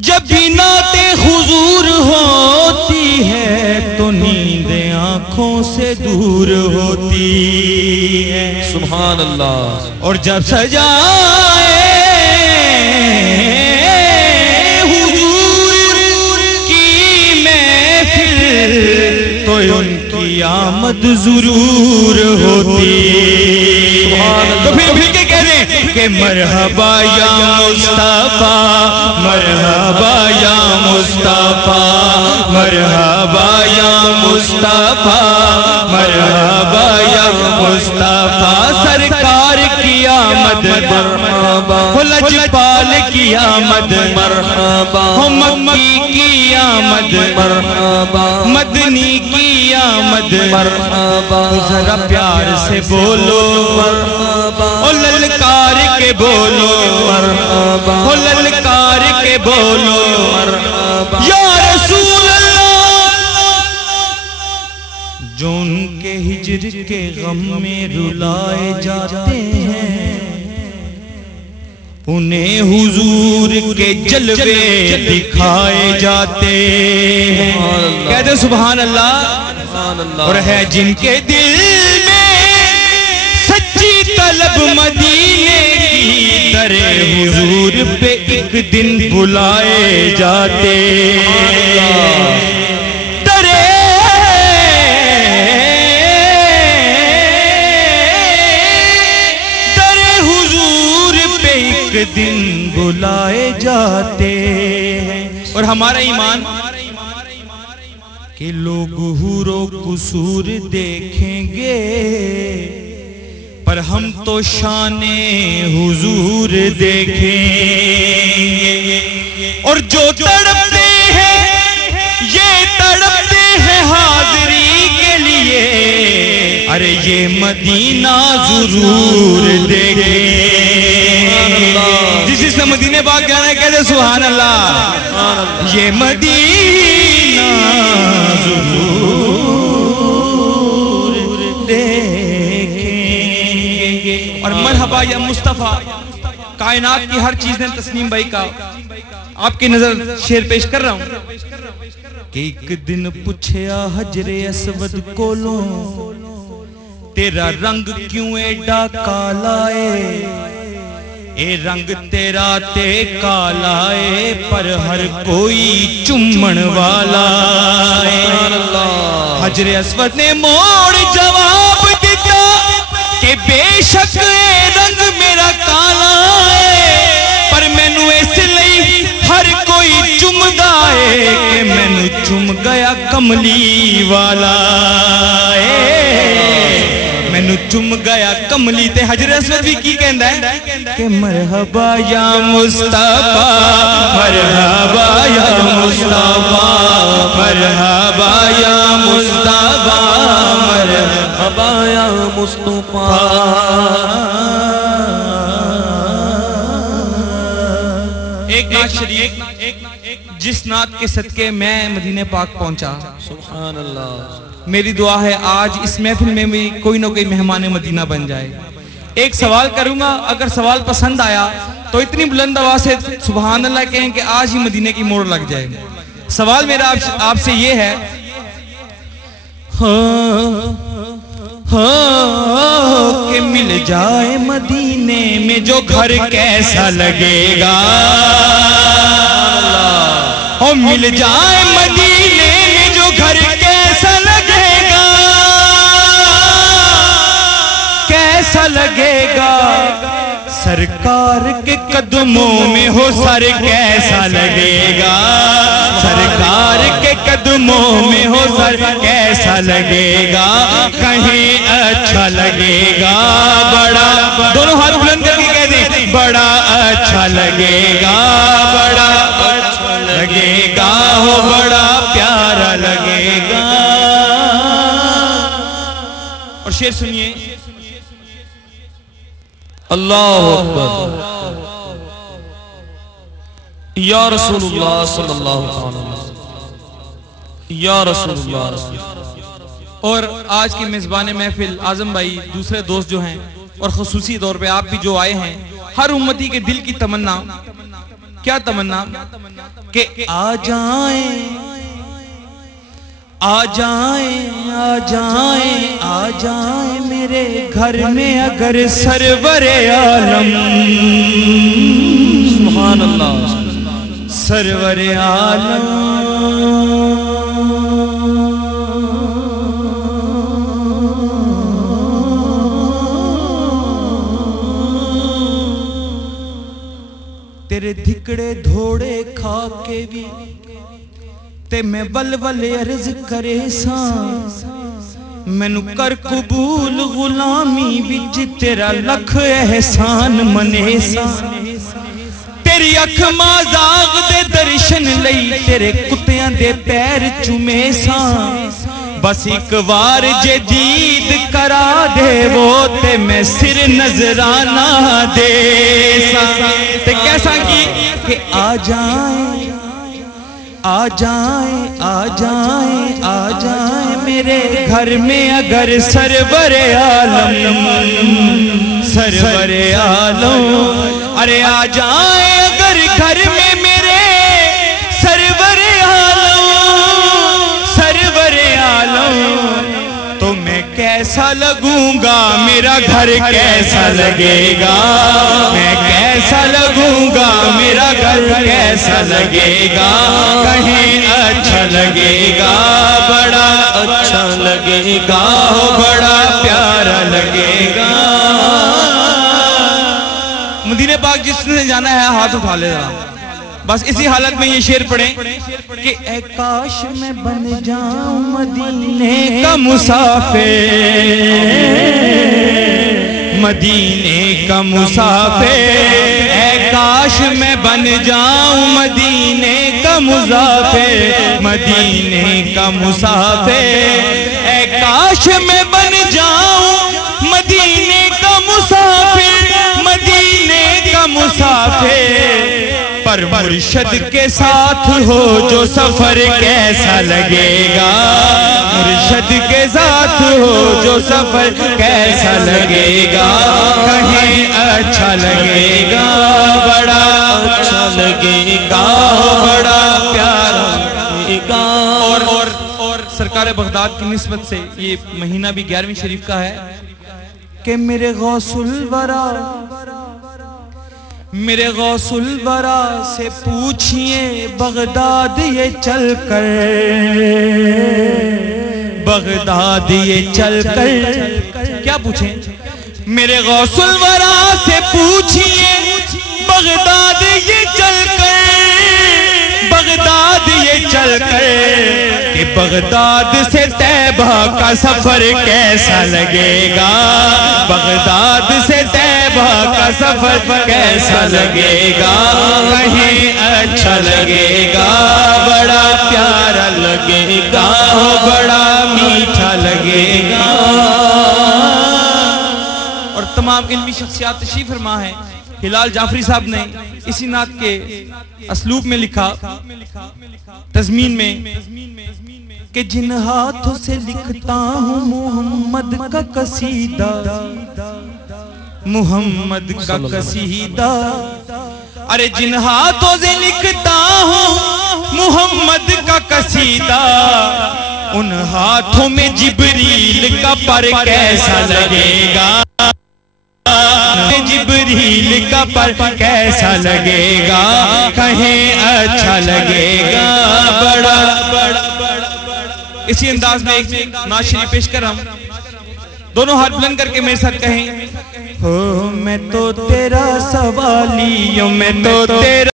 जब भी नाते हुजूर होती है तो नींद आंखों से दूर होती है। सुभान अल्लाह। और जब सजाए हुजूर की महफिल तो उनकी आमद जरूर होती है। तो फिर के कह दें कि मरहबा या मुस्तफा, मरहबा या मुस्तफा, मरहबा या मुस्तफा, मरहबा या मुस्तफा। सरकार की आमद मरहबा, लजपाल की आमद मरहबा, मक्की की आमद मरहबा, मदनी की आमद मरहबा। जरा प्यार से बोलो मरहबा, ओ ललकार के बोलो मरहबा, ओ ललकार के बोलो मरहबा। या रसूल अल्लाह, जो उनके हिज्र के गम में रुलाए जाते हैं उन्हें हुजूर के जलवे दिखाए जाते हैं। कहते सुभान अल्लाह। और है जिनके दिल में सच्ची तलब मदीने की, दरे हुजूर पे एक दिन बुलाए जाते दिन बुलाए जाते हैं। और हमारा ईमान कि लोग हुरो कुसूर देखेंगे पर हम तो शाने हुजूर देखेंगे। और जो तड़पते हैं ये तड़पते हैं हाजिरी के लिए, अरे ये मदीना जरूर देखेंगे। जिस मदीने पाक जाना है कहते सुभान अल्लाह। ये मदीना जरूर देखेंगे। और मरहबा या मुस्तफा, कायनात की हर चीज ने तस्नीम भाई का आपकी नजर शेर पेश कर रहा हूं कि एक दिन पूछया हजरे अस्वद कोलो, तेरा रंग क्यों एडा काला है? ए रंग तेरा ते काला है पर हर कोई चुम्मन वाला है। हजरे अस्वद ने मोड़ जवाब दिता कि बेशक रंग मेरा काला है पर मैनू इसलिए हर कोई चुमदा है कि मैनू चुम गया कमली वाला है। मैनू चुम गया कमली। ते हजरे अस्वद भी की कहंदा है कि मरहबा या मुस्तफा, मरहबा या मुस्तफा, मरहबा या मुस्तफा, मरहबा या मुस्तफा। एक नात शरीफ जिस नात के सदके मैं मदीने पाक पहुंचा, सुभान अल्लाह। मेरी दुआ है आज इस महफिल में भी कोई ना कोई मेहमान मदीना बन जाए। एक सवाल करूंगा, अगर सवाल पसंद आया तो इतनी बुलंद आवाज से सुभान अल्लाह कहें कि आज ही मदीने की मोड़ लग जाए। सवाल मेरा आपसे ये है, कि मिल जाए मदीने में जो घर कैसा लगेगा? ओ मिल जाए मदीने में जो घर कैसा लगेगा? कैसा लगेगा? सरकार के कदमों में हो सर कैसा लगेगा? सरकार के कदमों में हो सर कैसा लगेगा? कहीं अच्छा लगेगा बड़ा, दोनों हाथ बुलंद करके कह दें, बड़ा अच्छा लगेगा, बड़ा अच्छा लगेगा, हो बड़ा प्यारा लगेगा। और शेर सुनिए, अल्लाहु अकबर। या रसूलुल्लाह सल्लल्लाहु अलैहि वसल्लम, या रसूलुल्लाह। और आज की मेजबान महफिल आजम भाई, दूसरे दोस्त जो हैं और खुसूसी तौर पे आप भी जो आए हैं, हर उम्मती के दिल की तमन्ना क्या तमन्ना कि आ जाए आ जाए आ जाए आ जाए मेरे घर में अगर सरवरे आलम, सुभान अल्लाह, सरवरे आलम। तेरे धिकड़े धोड़े खा के भी ते मैं बल बल अर्ज करे सा, मैनू कर कबूल गुलामी विच तेरा लख एहसान मने सा। तेरी अख माजाग दे दर्शन लई तेरे कुत्तियां दे पैर चुमे सा, बस एक बार जे दीद करा दे वो ते मैं सिर नजराना दे सा। ते कैसा की कि आ जाए आ जाए आ जाए आ जाए मेरे घर में अगर सरवरे आलम, सरवरे आलम। अरे आ जाए अगर घर में मेरे सरवरे आलम, सरवरे आलम, तो मैं कैसा लगूंगा, मेरा घर कैसा लगेगा, मैं कैसा लगूंगा, मेरा घर कैसा लगेगा। कहीं अच्छा लगेगा, बड़ा अच्छा लगेगा, बड़ा प्यारा लगेगा। मदीने पाक जिसने जाना है हाथ उठा ले जरा, बस इसी हालत में ये शेर पढ़े कि ऐ काश मैं बन जाऊं मदीने का मुसाफिर, मदीने का मुसाफिर। ऐ काश मैं बन जाऊं मदीने का मुसाफिर, मदीने का मुसाफिर। ऐ काश मैं बन जाऊं मदीने का मुसाफिर, मदीने का मुसाफिर। पर मुर्शद के साथ हो जो सफर कैसा लगेगा, मुर्शद के साथ हो जो सफर कैसा लगेगा। कहीं अच्छा लगेगा, बड़ा अच्छा लगेगा, बड़ा प्यारा लगेगा। और सरकार बगदाद की निस्बत से ये महीना भी 11वीं शरीफ का है कि मेरे गौसुल वरा, मेरे गौसुल वरा से पूछिए बगदाद ये चल कर, बगदाद ये चल कर। क्या पूछें? मेरे गौसुल वरा से पूछिए बगदाद ये चल कर, बगदाद ये चल कर कि बगदाद से तैबा का सफर कैसा लगेगा, बगदाद से तैबा का सफर कैसा लगेगा। कहीं अच्छा लगेगा, बड़ा प्यारा लगेगा, बड़ा मीठा लगेगा। और तमाम इल्मी शख्सियात तशरीफ फरमा है। हिलाल जाफरी साहब ने इसी नात के असलूब में लिखा तज़मीन में कि जिन हाथों से लिखता हूँ मोहम्मद का कसीदा, मोहम्मद का कसीदा। अरे जिन हाथों से लिखता हूँ मोहम्मद का कसीदा, उन हाथों में जिब्रील का पर कैसा लगेगा, जिब्रील का पर कैसा लगेगा। कहीं अच्छा लगेगा, बड़ा बड़ा। इसी अंदाज में एक नाशिरी पेश कर रहा हूं, दोनों हाथ बुलंद करके मेरे साथ कहें, हो मैं तो तेरा सवाली, मैं तो तेरा